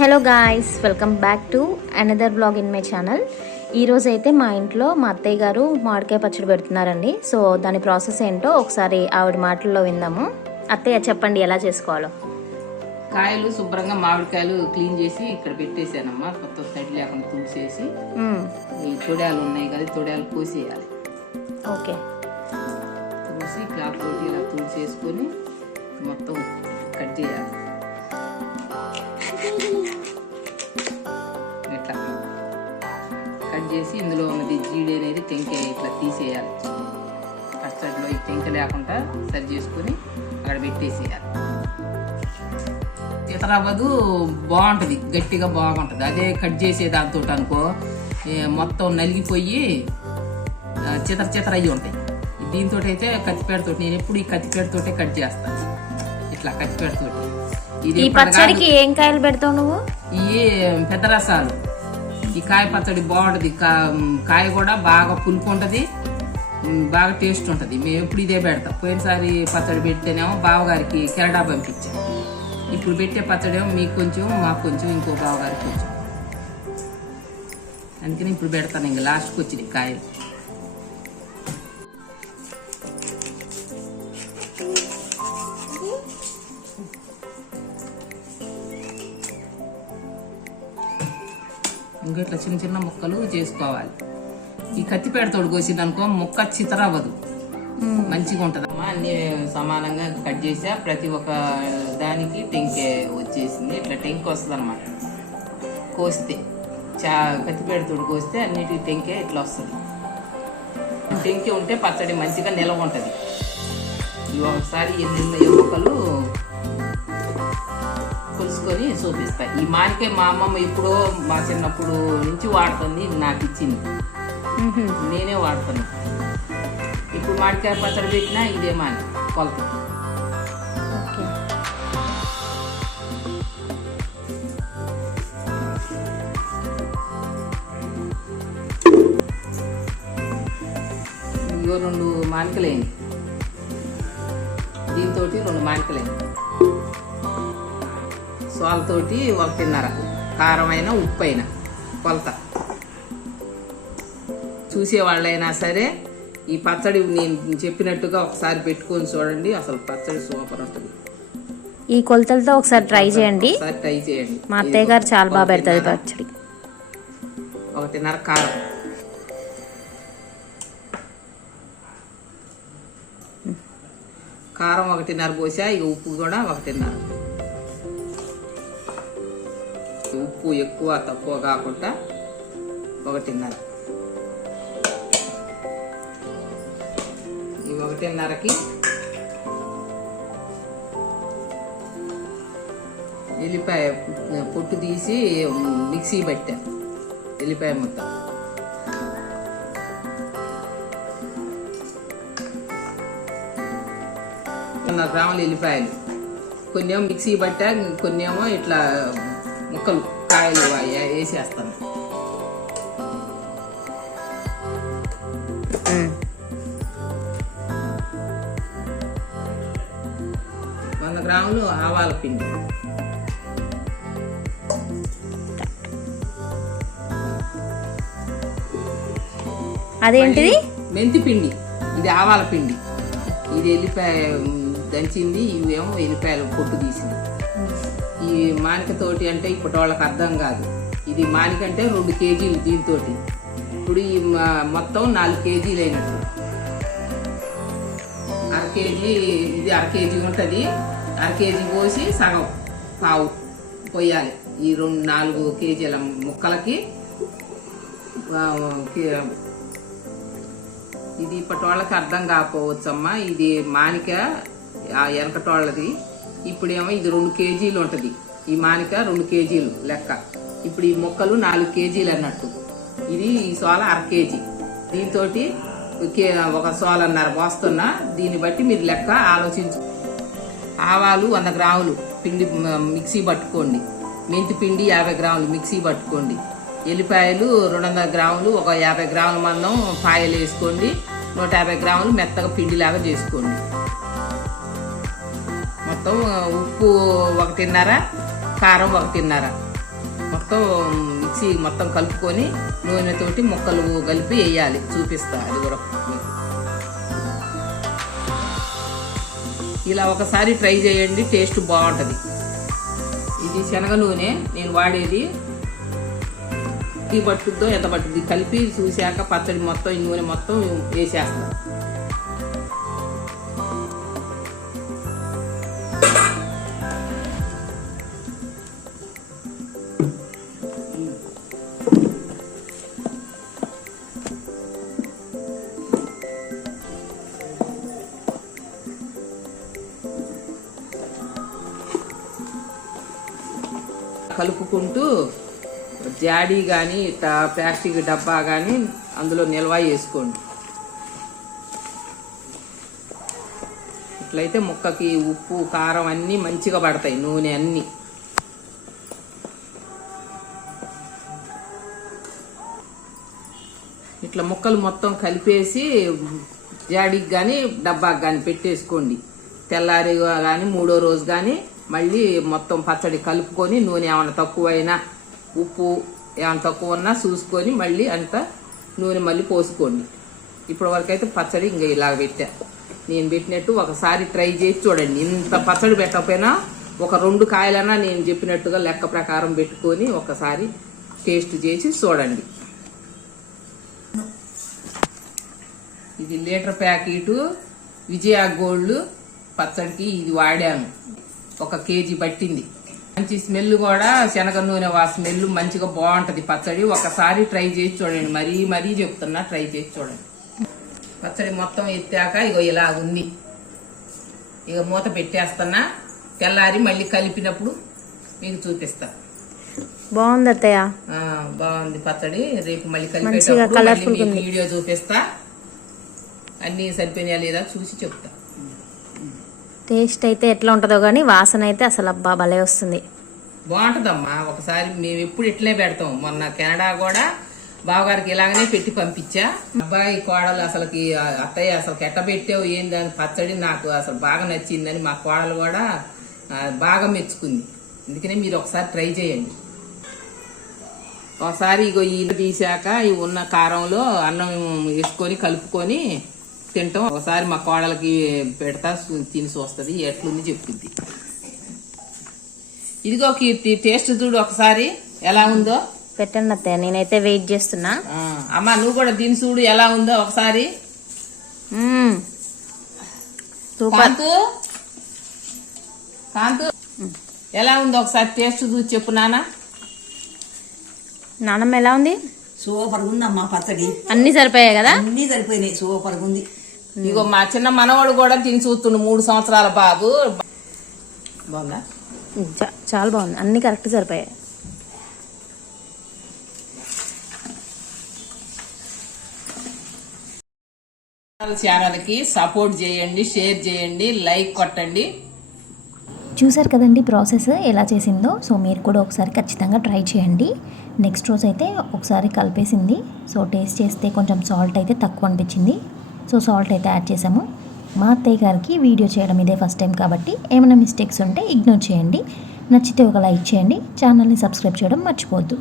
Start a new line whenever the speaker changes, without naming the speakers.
Hello guys welcome back to another vlog in my channel ఈరోజు అయితే మా ఇంట్లో మా అత్తయ్య గారు మామిడికాయ పచ్చడి పెడుతున్నారండి. సో దాని ప్రాసెస్ ఏంటో ఒకసారి ఆవిడ మాటల్లో విందాము. అత్తయ్య చెప్పండి ఎలా చేసుకోవాలో?
కాయలు శుభ్రంగా మామిడికాయలు క్లీన్ చేసి ఇక్కడ పెట్టేశానమ్మా. కొత్త తడి లేకుండా తుడిచేసి
మ్మ్,
ఈ తొడాలు ఉన్నాయి కదా తొడాలు కోసేయాలి.
ఓకే
కోసి క్లాత్ ఇలా తుడిచేసుకొని మొత్తం కట్ చేయాలి. ఇట్లా కట్ చేసి ఇందులో ఉన్నది జీడి అనేది టెంక ఇట్లా తీసేయాలి. పచ్చడిలో ఈ టెంక లేకుండా సరి చేసుకొని అక్కడ పెట్టేసేయాలి. ఇతరవ్వదు బాగుంటుంది గట్టిగా బాగుంటుంది. అదే కట్ చేసే దాంతో అనుకో మొత్తం నలిగిపోయి చితర చితర అయ్యి ఉంటాయి. దీంతో అయితే కత్తిపేడతో నేను ఎప్పుడు ఈ కత్తిపేడతోటే కట్ చేస్తాను. ఇట్లా కత్తిపేడతోటి. ఇది
పచ్చడికి ఏం కాయలు పెడతావు నువ్వు?
ఈ పెద్ద రసాలు. ఈ కాయ పచ్చడి బాగుంటది. కా- కాయ కూడా బాగా పులుపు ఉంటుంది బాగా టేస్ట్ ఉంటుంది మేము ఎప్పుడు ఇదే పెడతాం. పోయినసారి పచ్చడి పెట్టేనేమో బావగారికి కెనడా పంపించాం ఇప్పుడు పెట్టే పచ్చడి ఏమో మీకు కొంచెం మాకు కొంచెం ఇంకో బావగారికి కొంచెం. అందుకని ఇప్పుడు పెడతాను. ఇంకా లాస్ట్కి వచ్చింది కాయలు. ఇంకా ఇట్లా చిన్న చిన్న ముక్కలు చేసుకోవాలి. ఈ కత్తిపేడతోడు కోసింది అనుకో ముక్క చితరవ్వదు మంచిగా ఉంటుంది. అమ్మా అన్ని సమానంగా కట్ చేసా. ప్రతి ఒక్క దానికి టెంకే వచ్చేసింది. ఇట్లా టెంక్ వస్తుంది అనమాట కోస్తే చా కత్తిపేడతోడు కోస్తే అన్నిటికి టెంకే ఇట్లా వస్తుంది. టెంకే ఉంటే పచ్చడి మంచిగా నిలవ ఉంటుంది. ఒకసారి ఎన్ని ముక్కలు కొలుసుకొని చూపిస్తా ఈ మానికాయ మా అమ్మమ్మ ఇప్పుడు మా చిన్నప్పుడు నుంచి వాడుతుంది నాకు ఇచ్చింది. నేనే వాడుతాను ఇప్పుడు మామిడికాయ పచ్చడి పెట్టినా ఇదే మాని కొలత. రెండు మానికలేండి దీంతో రెండు మానికలేండి సోలతోటి ఒకటిన్నర కారమైన ఉప్పు అయినా కొలత. చూసేవాళ్ళైనా సరే ఈ పచ్చడి నేను చెప్పినట్టుగా ఒకసారి పెట్టుకొని చూడండి అసలు పచ్చడి సూపర్ ఉంటుంది.
ఈ కొలతలతో ఒకసారి ట్రై చేయండి.
ట్రై చేయండి.
మా అత్తయ్య గారు చాలా బాగా పెడతాది పచ్చడి.
ఒకటిన్నర కారం. కారం ఒకటిన్నర పోసా ఇక ఉప్పు కూడా ఒకటిన్నర ఉప్పు ఎక్కువ తక్కువ కాకుండా ఒకటిన్నర ఈ ఒకటిన్నరకి ఎల్లిపాయ పొట్టు తీసి మిక్సీ పెట్టాను ఎల్లిపాయ మొత్తం. వంద గ్రాములు ఎల్లిపాయలు కొన్ని ఏమో మిక్సీ పట్టా కొన్ని ఏమో ఇట్లా ముక్కలు కాయలు వేసేస్తాను. వంద గ్రాములు ఆవాల పిండి.
అదేంటిది?
మెంతి పిండి. ఇది ఆవాల పిండి. ఇది ఎల్లిపాయ దంచింది ఇవేమో ఎల్లిపాయలు పొట్టు తీసింది. ఈ మానికతోటి అంటే ఇప్పటి వాళ్ళకి అర్థం కాదు. ఇది మానిక అంటే రెండు కేజీలు దీంతో ఇప్పుడు ఈ మొత్తం నాలుగు కేజీలు అయినట్టు. అర కేజీ ఇది అర కేజీ ఉంటుంది. అర కేజీ పోసి సగం పావు పోయాలి ఈ రెండు నాలుగు కేజీల ముక్కలకి ఇది ఇప్పటి వాళ్ళకి అర్థం కాకపోవచ్చమ్మా. ఇది మానిక ఆ వెనకటోళ్ళది ఇప్పుడేమో ఇది రెండు కేజీలు ఉంటుంది. ఈ మానిక రెండు కేజీలు లెక్క. ఇప్పుడు ఈ మొక్కలు నాలుగు కేజీలు అన్నట్టు. ఇది ఈ సోల అర కేజీ. దీంతో ఒక సోలన్నర పోస్తున్నా. దీన్ని బట్టి మీరు లెక్క ఆలోచించు. ఆవాలు వంద గ్రాములు. పిండి మిక్సీ పట్టుకోండి. మెంతి పిండి యాభై గ్రాములు. మిక్సీ పట్టుకోండి. ఎల్లిపాయలు రెండు వందల గ్రాములు. ఒక యాభై గ్రాముల మందం పాయలు వేసుకోండి. నూట యాభై గ్రాములు మెత్తగా పిండిలాగా చేసుకోండి. మొత్తం ఉప్పు ఒకటిన్నర కారం ఒకటిన్నర. మొత్తం మిక్సీ మొత్తం కలుపుకొని నూనెతోటి ముక్కలు కలిపి వేయాలి. చూపిస్తా అది కూడా ఇలా ఒకసారి ట్రై చేయండి టేస్ట్ బాగుంటుంది. ఇది శనగ నూనె నేను వాడేది ఈ పట్టుద్దో ఎంత పట్టుద్ది కలిపి చూశాక పచ్చడి మొత్తం ఈ నూనె మొత్తం వేసేస్తాను కలుపుకుంటూ జాడీ కానీ ఇట్లా ప్లాస్టిక్ డబ్బా కానీ అందులో నిల్వ వేసుకోండి ఇట్లయితే ముక్కకి ఉప్పు కారం అన్నీ మంచిగా పడతాయి నూనె అన్నీ. ఇట్లా ముక్కలు మొత్తం కలిపేసి జాడీకి కానీ డబ్బాకి కానీ పెట్టేసుకోండి. తెల్లారి కానీ మూడో రోజు కానీ మళ్ళీ మొత్తం పచ్చడి కలుపుకొని నూనె ఏమైనా తక్కువైనా ఉప్పు ఏమైనా తక్కువ ఉన్నా చూసుకొని మళ్ళీ అంత నూనె మళ్ళీ పోసుకోండి. ఇప్పటి వరకైతే పచ్చడి ఇంకా ఇలా పెట్టా. నేను పెట్టినట్టు ఒకసారి ట్రై చేసి చూడండి. ఇంత పచ్చడి పెట్టకపోయినా ఒక రెండు కాయలన్నా నేను చెప్పినట్టుగా లెక్క ప్రకారం పెట్టుకొని ఒకసారి టేస్ట్ చేసి చూడండి. ఇది లీటర్ ప్యాకెట్ విజయ గోల్డ్ పచ్చడికి ఇది వాడాను. ఒక కేజీ పట్టింది. మంచి స్మెల్ కూడా శనగ నూనె వా స్మెల్ మంచిగా బాగుంటది. పచ్చడి ఒకసారి ట్రై చేసి చూడండి. మరీ మరీ చెప్తున్నా ట్రై చేసి చూడండి. పచ్చడి మొత్తం ఎత్తాక ఇగో ఇలా ఉంది. ఇక మూత పెట్టేస్తున్నా. తెల్లారి మళ్ళీ కలిపినప్పుడు మీకు చూపిస్తా.
బాగుంది అత్తయ్య.
ఆ, బాగుంది పచ్చడి. రేపు మళ్ళీ కలిపేటప్పుడు. వీడియో చూపిస్తా. అన్ని సరిపోయినాయా లేదా చూసి చెప్తా.
టేస్ట్ అయితే ఎట్లా ఉంటుందో కానీ వాసన అయితే అసలు అబ్బా భలే వస్తుంది.
బాగుంటుందమ్మా. ఒకసారి మేము ఎప్పుడు ఇట్లే పెడతాం. మొన్న కెనడా కూడా బావగారికి ఇలాగనే పెట్టి పంపించా. అబ్బాయి కోడలు అసలుకి అత్తయ్య అసలు ఎట్ట పెట్టావు ఏందని పచ్చడి నాకు అసలు బాగా నచ్చిందని మా కోడలు కూడా బాగా మెచ్చుకుంది. అందుకనే మీరు ఒకసారి ట్రై చేయండి. ఒకసారి ఇగో ఈ తీసాక ఉన్న కారంలో అన్నం వేసుకొని కలుపుకొని తింటాం. ఒకసారి మా కోడలకి పెడతా తిని చూస్తుంది ఎట్లుంది చెప్తుంది ఇదిగో కీర్తి టేస్ట్ చూడు ఒకసారి ఎలా ఉందో.
పెట్టండి అత్తయ్య నేనైతే వెయిట్ చేస్తున్నా.
ఆ, అమ్మా నువ్వు కూడా దీని చూడు ఎలా ఉందో ఒకసారి. కాంతు. కాంతు. ఎలా ఉందో ఒకసారి టేస్ట్ చూసి చెప్పు నాన్న.
నానమ్మ ఎలా ఉంది?
సూపర్ ఉందమ్మా పచ్చడి.
అన్ని సరిపోయాయి కదా?
అన్ని సరిపోయినాయి. సూపర్ ఉంది
ఇగో మా చిన్న మనవాడు కూడా తిని చూస్తుండు మూడు సంవత్సరాల బాబు బాగుందా?
చా- చాలా బాగుంది. అన్ని కరెక్ట్ సరిపోయాయి.
ఛానల్కి సపోర్ట్ చేయండి షేర్ చేయండి లైక్ కొట్టండి.
చూసారు కదండి ప్రాసెస్ ఎలా చేసిందో? సో మీరు కూడా ఒకసారి ఖచ్చితంగా ట్రై చేయండి. నెక్స్ట్ రోజు అయితే ఒకసారి కలిపేసింది. సో టేస్ట్ చేస్తే కొంచెం సాల్ట్ అయితే తక్కువ అనిపించింది. సో సాల్ట్ అయితే యాడ్ చేసాము మా అత్తయ్య గారికి వీడియో చేయడం ఇదే ఫస్ట్ టైం కాబట్టి ఏమైనా మిస్టేక్స్ ఉంటే ఇగ్నోర్ చేయండి. నచ్చితే ఒక లైక్ చేయండి. ఛానల్ని సబ్స్క్రైబ్ చేయడం మర్చిపోవద్దు.